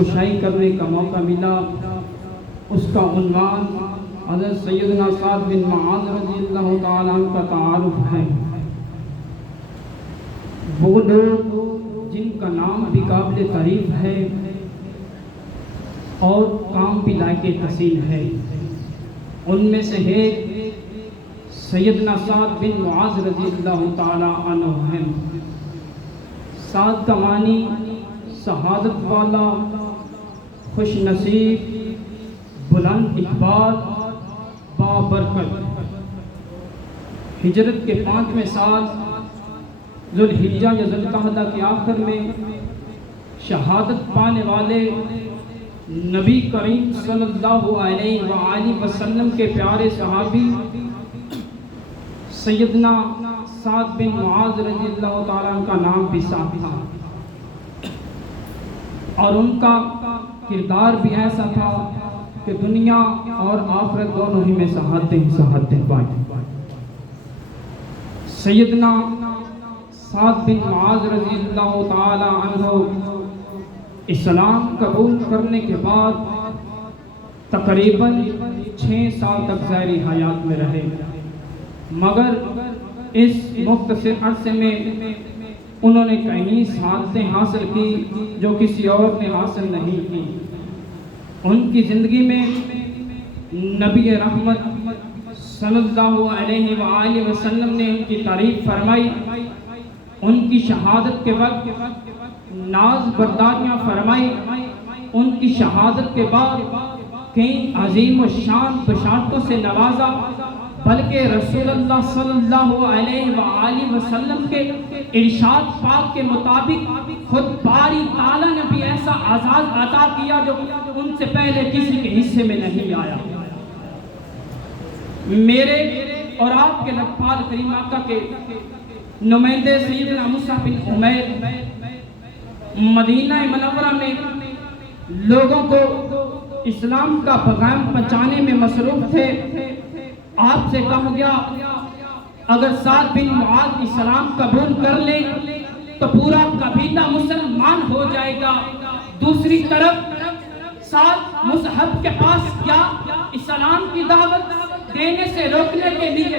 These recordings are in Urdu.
کشائی کرنے کا موقع ملا، اس کا عنوان حضرت سیدنا سعد بن معاذ رضی اللہ تعالیٰ عنہ کا تعارف ہے۔ وہ لوگ جن کا نام بھی قابل تعریف ہے اور کام بھی لائق تحسین ہے، ان میں سے ایک سیدنا سعد بن معاذ رضی اللہ تعالیٰ عنہ ہیں۔ سعد کا معنی سعادت والا، خوش نصیب، بلند اقبال، بابرکت۔ ہجرت کے 5ویں سال ذوالحجہ یا ذوالقعدہ کے آخر میں شہادت پانے والے نبی کریم صلی اللہ علیہ وآلہ وسلم کے پیارے صحابی سیدنا سعد بن معاذ رضی اللہ تعالیٰ عنہ کا نام بھی سعد تھا، اور ان کا کردار بھی ایسا تھا کہ دنیا اور آخرت دونوں ہی میں سعادتیں پائیں۔ سیدنا سعد بن معاذ رضی اللہ تعالی عنہ اسلام قبول کرنے کے بعد تقریباً 6 سال تک ظاہری حیات میں رہے، مگر اس مختصر عرصے میں انہوں نے کئی سعادتیں حاصل کی جو کسی اور نے حاصل نہیں کی۔ ان کی زندگی میں نبی رحمت صلی اللہ علیہ وآلہ وسلم نے ان کی تعریف فرمائی، ان کی شہادت کے وقت ناز برداریاں فرمائی، ان کی شہادت کے بعد کئی عظیم و شان بشارتوں سے نوازا، بلکہ رسول اللہ صلی اللہ علیہ وآلہ وسلم کے ارشاد پاک کے مطابق خود باری تعالیٰ نے بھی ایسا اعزاز عطا کیا جو ان سے پہلے کسی کے حصے میں نہیں آیا۔ میرے اور آپ کے لقبال کریم آقا کے نمائندے سیدنا مصعب بن عمیر مدینہ منورہ میں لوگوں کو اسلام کا پیغام پہنچانے میں مصروف تھے۔ آپ سے کہا گیا اگر سعد بن معاذ اسلام قبول کر لیں تو پورا قبیلہ مسلمان ہو جائے گا۔ دوسری طرف سعد مصعب کے پاس کیا اسلام کی دعوت دینے سے روکنے کے لیے،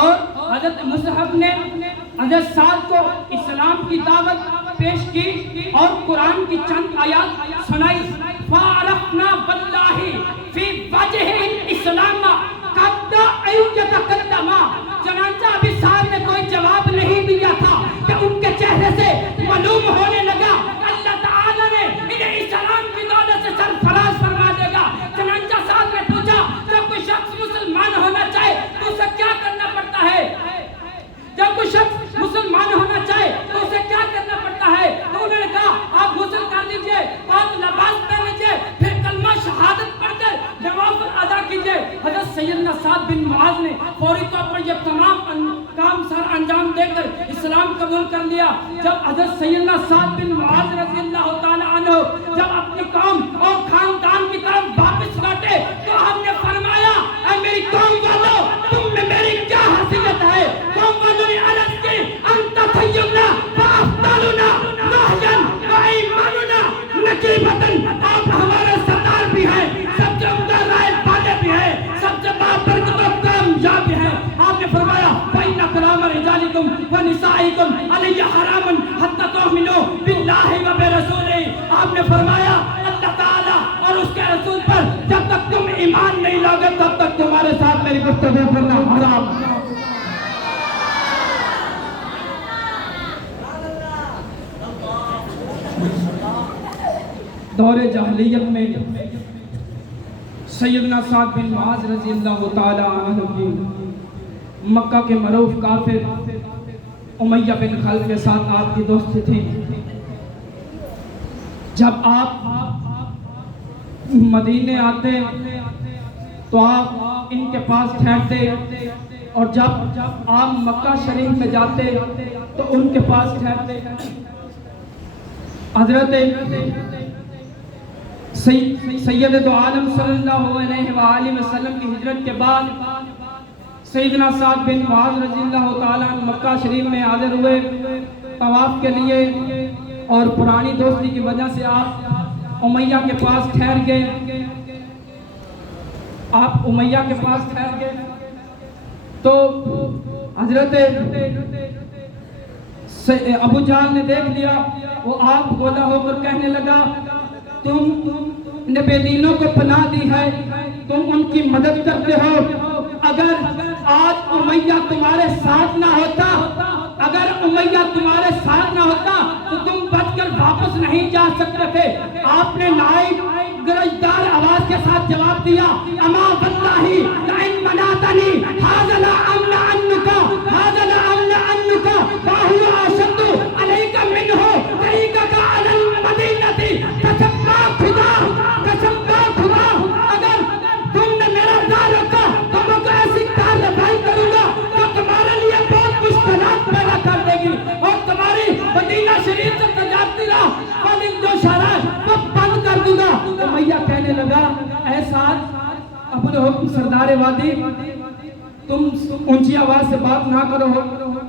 اور حضرت مصعب نے حضرت سعد کو اسلام کی دعوت پیش کی اور قرآن کی چند آیات سنائی۔ فَعَرَفْنَا بَاللَّهِ فِي وَجْهِ الْإِسْلَامَ قَدَّ اَيُّتَقَدَّمَا۔ چنانچہ ابھی سعد نے کوئی جواب نہیں دیا تھا کہ ان کے چہرے سے معلوم ہونے لگا اللہ تعالیٰ نے انہیں اسلام کی دولت سے سرفراز فرما دے گا۔ چنانچہ سعد نے پوچھا جب کوئی شخص مسلمان ہونا چاہے تو اسے کیا کرنا پڑتا ہے؟ جب کوئی شخص مسلمان ہونا چاہے تو اسے کیا کرنا پڑتا ہے؟ تو انہوں نے کہا آپ غسل کر لیجئے، پاک لباس پہن لیجئے، پھر کلمہ شہادت پڑھ کر نوافل ادا کیجئے۔ حضرت سیدنا سعد بن معاذ نے فوری طور پر یہ تمام کام سر انجام دے کر اسلام قبول کر لیا۔ جب حضرت سیدنا سعد بن معاذ رضی اللہ تعالی عنہ جب اپنی قوم اور خاندان کی طرف واپس لوٹے تو ہم نے فرمایا اے میری قوم والو تم میں میری کیا حیثیت ہے؟ قوم والوں نے عرض کی انت سیدنا فافضلنا نہجا وایماننا نقیبتا، آپ ہمارے سردار بھی ہیں، سب سے عمدہ رائے والے بھی ہیں، سب سے بابرکت و کامیاب بھی ہیں۔ آپ نے فرمایا فإن كلام رجالكم ونسائكم علی حرام حتى تؤمنوا باللہ وبرسولہ۔ آپ نے فرمایا اللہ تعالیٰ اور اس کے رسول پر جب تک تم ایمان نہیں لاؤگے تب تک تمہارے ساتھ میری گفتگو کرنا حرام۔ دور جاہلیت میں سیدنا سعد بن معاذ رضی اللہ تعالی عنہ کی مکہ کے معروف کافر امیہ بن خلف کے ساتھ آپ کی دوستی تھی۔ جب آپ مدینے آتے تو آپ ان کے پاس ٹھہرتے، اور جب آپ مکہ شریف میں جاتے تو ان کے پاس ٹھہرتے۔ حضرت سید دو عالم صلی اللہ علیہ وآلہ وسلم کی ہجرت کے بعد سیدنا سعد بن معاذ رضی اللہ تعالیٰ مکہ شریف میں حاضر ہوئے طواف کے لیے، اور پرانی دوستی کی وجہ سے آپ امیہ کے پاس ٹھہر گئے، آپ امیہ کے پاس ٹھہر گئے تو حضرت ابو جہل نے دیکھ لیا، وہ آگ گولا ہو کر کہنے لگا تم نے بے دینوں کو پناہ دی ہے، تم ان کی مدد کرتے ہو، اگر آج امیہ تمہارے ساتھ نہ ہوتا، اگر امیہ تمہارے ساتھ نہ ہوتا تو تم بچ کر واپس نہیں جا سکتے تھے۔ آپ نے نائب گرجدار آواز کے ساتھ جواب دیا، اما واللہ لئن منعتنی ھذا لأمنعنک ھذا لأمنعنک فہو اشد علیک منہ طریقک علی المدینہ، قسم خدا اگر تم نے میرا راہ روکا تو میں کو ایسی کارروائی کروں گا جو تمہارے لیے بہت مشکلات پیدا کر دے گی، اور تمہاری مدینہ شریف سے تجارتی راہ فاضل جو شہر ہے وہ بند کر دوں گا۔ امیہ کہنے لگا اے سعد ابو الحکم سردار وادی، تم اونچی آواز سے بات نہ کرو۔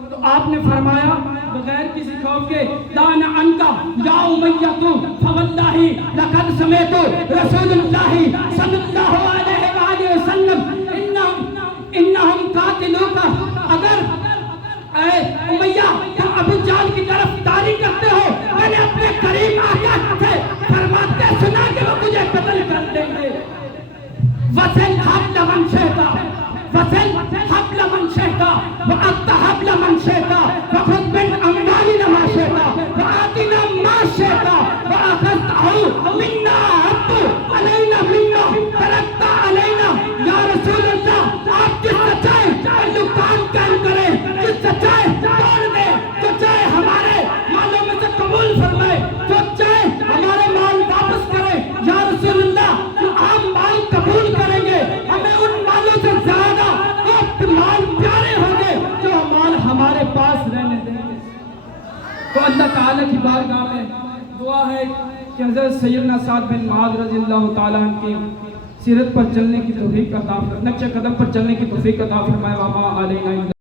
تو آپ نے فرمایا بغیر کسی خوف کے، دان عنکا یا امیہ فواللہ لقد سمعت رسول اللہ صلی اللہ علیہ وآلہ وسلم انہم قاتلوک، اگر اے امیہ تم ابو جہل کی طرف داری کرتے ہو، میں نے اپنے کریم آقا سے فرماتے سنا کہ وہ مجھے قتل کر دیں گے۔ وَسِلْ حَبْلَ مَنْ شِئْتَ وَسِلْ حَبْلَ مَنْ شِئْتَ وَأَتَّ حَبْلَ مَنْ شِئْتَ وَخُذْ مِنْ أَمْوَالِنَا مَا شِئْتَ وَآتِنَا مَا شِئْتَ وَأَخَذْتَهُ مِنَّا عَبْدُ عَلَيْنَا مِنَّا تَرَكْتَ عَلَيْنَا۔ یا رسول اللہ، آپ جس سچائی پر نقصان قائم کریں، جس سچائی توڑ دیں، جو چاہے ہمارے مالوں میں سے قبول فرمائے، جو چاہے ہمارے مال واپس کرے، یا رسول اللہ جو عام مال قبول کریں گے، ہمیں ان مالوں سے زیادہ وہ مال پیارے ہوں گے جو مال ہمارے پاس رہنے دیں گے۔ تو اللہ تعالیٰ کی بارگاہ میں دعا ہے کہ حضرت سیدنا سعد بن معاذ رضی اللہ تعالیٰ عنہ کی سیرت پر چلنے کی توفیق عطا فرمائے، نقش قدم پر چلنے کی توفیق عطا فرمائے۔ وما علینا